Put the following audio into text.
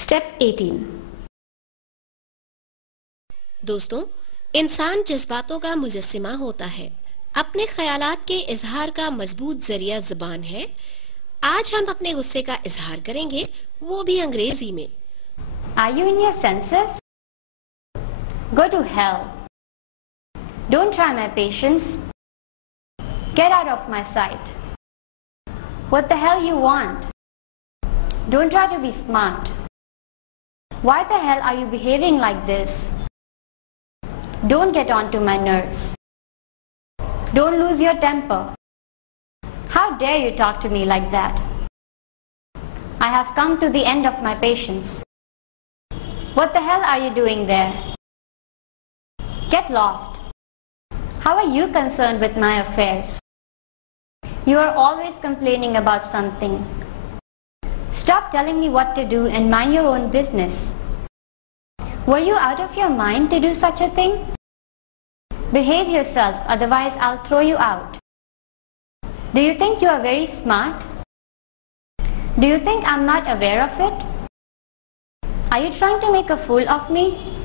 Step 18। दोस्तों, इंसान जज्बातों का मुजस्सिमा होता है। अपने ख्यालात के इजहार का मजबूत जरिया ज़ुबान है। आज हम अपने गुस्से का इजहार करेंगे, वो भी अंग्रेजी में। Are you in your senses? Go to hell. Don't try my patience. Get out of my sight. What the hell you want? Don't try to be smart. Why the hell are you behaving like this? Don't get on to my nerves. Don't lose your temper. How dare you talk to me like that? I have come to the end of my patience. What the hell are you doing there? Get lost. How are you concerned with my affairs? You are always complaining about something. Stop telling me what to do and mind your own business. Were you out of your mind to do such a thing? Behave yourself, otherwise I'll throw you out. Do you think you are very smart? Do you think I'm not aware of it? Are you trying to make a fool of me?